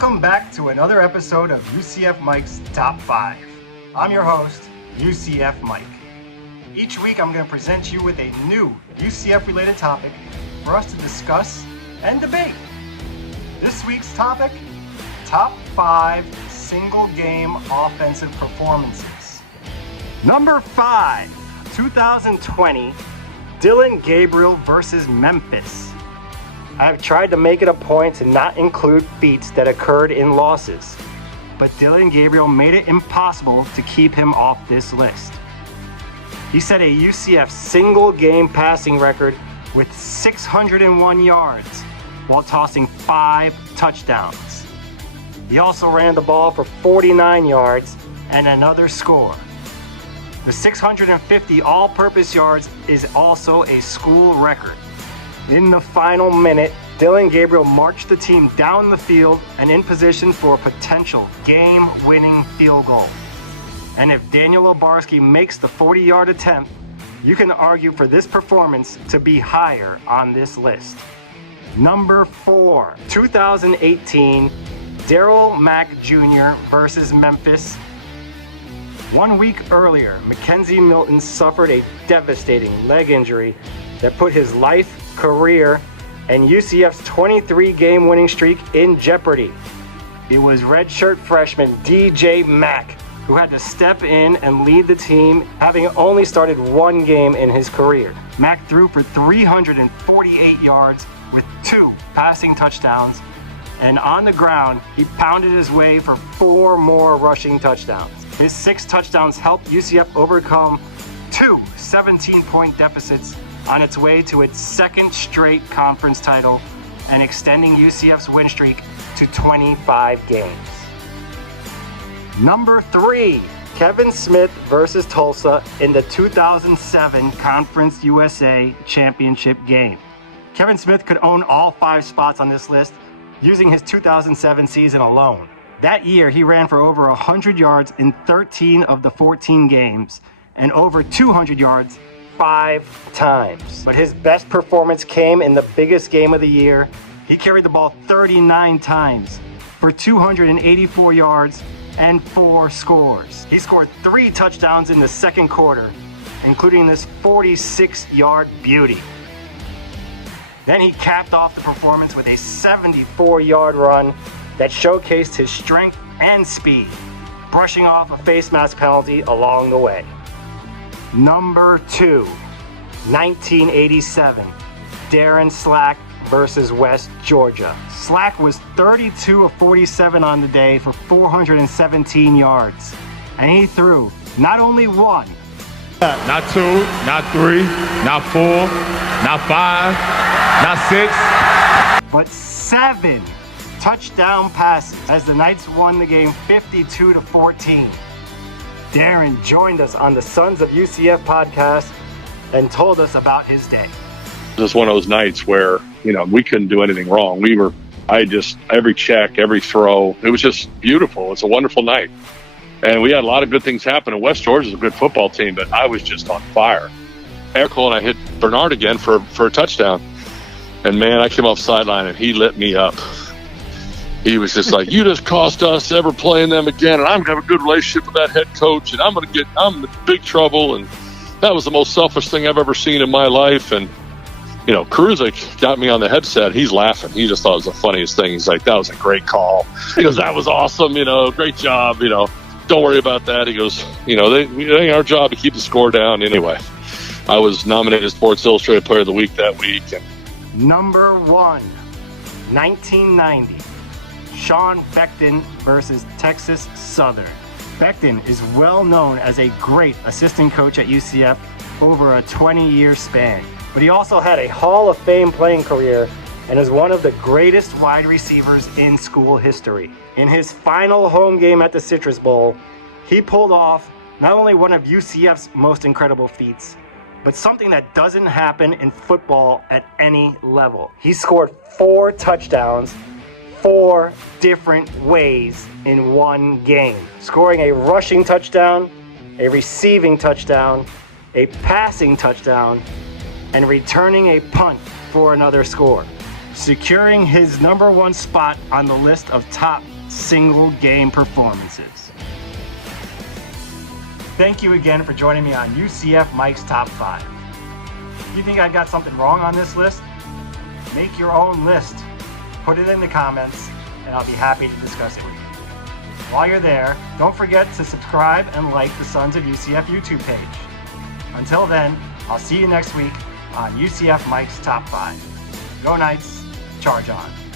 Welcome back to another episode of UCF Mike's Top 5. I'm your host, UCF Mike. Each week I'm going to present you with a new UCF-related topic for us to discuss and debate. This week's topic, Top 5 Single-Game Offensive Performances. Number 5, 2020, Dillon Gabriel versus Memphis. I have tried to make it a point to not include feats that occurred in losses, but Dillon Gabriel made it impossible to keep him off this list. He set a UCF single-game passing record with 601 yards while tossing 5 touchdowns. He also ran the ball for 49 yards and another score. The 650 all-purpose yards is also a school record. In the final minute, Dillon Gabriel marched the team down the field and in position for a potential game-winning field goal. And if Daniel Obarski makes the 40-yard attempt, you can argue for this performance to be higher on this list. Number 4, 2018, Daryl Mack Jr. versus Memphis. 1 week earlier, Mackenzie Milton suffered a devastating leg injury that put his life, career, and UCF's 23-game winning streak in jeopardy. It was redshirt freshman DJ Mack who had to step in and lead the team, having only started 1 game in his career. Mack threw for 348 yards with 2 passing touchdowns, and on the ground, he pounded his way for 4 more rushing touchdowns. His 6 touchdowns helped UCF overcome 2 17-point deficits on its way to its 2nd straight conference title and extending UCF's win streak to 25 games. Number 3, Kevin Smith versus Tulsa in the 2007 Conference USA Championship game. Kevin Smith could own all 5 spots on this list using his 2007 season alone. That year, he ran for over 100 yards in 13 of the 14 games and over 200 yards 5 times. But his best performance came in the biggest game of the year. He carried the ball 39 times for 284 yards and 4 scores. He scored 3 touchdowns in the second quarter, including this 46-yard beauty. Then he capped off the performance with a 74-yard run that showcased his strength and speed, brushing off a face mask penalty along the way. Number 2, 1987, Darren Slack versus West Georgia. Slack was 32 of 47 on the day for 417 yards, and he threw not only 1, not 2, not 3, not 4, not 5, not 6, but 7 touchdown passes as the Knights won the game 52-14. Darren joined us on the Sons of UCF podcast and told us about his day. This was one of those nights where, we couldn't do anything wrong. Every check, every throw, it was just beautiful. It's a wonderful night. And we had a lot of good things happen. And West Georgia's a good football team, but I was just on fire. Erical and I hit Bernard again for a touchdown. And man, I came off sideline and he lit me up. He was just like, you just cost us ever playing them again, and I'm going to have a good relationship with that head coach, and I'm in big trouble. And that was the most selfish thing I've ever seen in my life. And, Kruzik got me on the headset. He's laughing. He just thought it was the funniest thing. He's like, that was a great call. He goes, that was awesome. Great job. Don't worry about that. He goes, it ain't our job to keep the score down. Anyway, I was nominated Sports Illustrated Player of the Week that week. Number 1, 1990. Shan versus Texas Southern. Beckton is well known as a great assistant coach at UCF over a 20-year span, but he also had a Hall of Fame playing career and is one of the greatest wide receivers in school history. In his final home game at the Citrus Bowl, he pulled off not only one of UCF's most incredible feats, but something that doesn't happen in football at any level. He scored 4 touchdowns 4 different ways in 1 game, scoring a rushing touchdown, a receiving touchdown, a passing touchdown, and returning a punt for another score. securing his number one spot on the list of top single game performances. Thank you again for joining me on UCF Mike's Top 5. If you think I got something wrong on this list, make your own list. Put it in the comments, and I'll be happy to discuss it with you. While you're there, don't forget to subscribe and like the Sons of UCF YouTube page. Until then, I'll see you next week on UCF Mike's Top 5. Go Knights, charge on.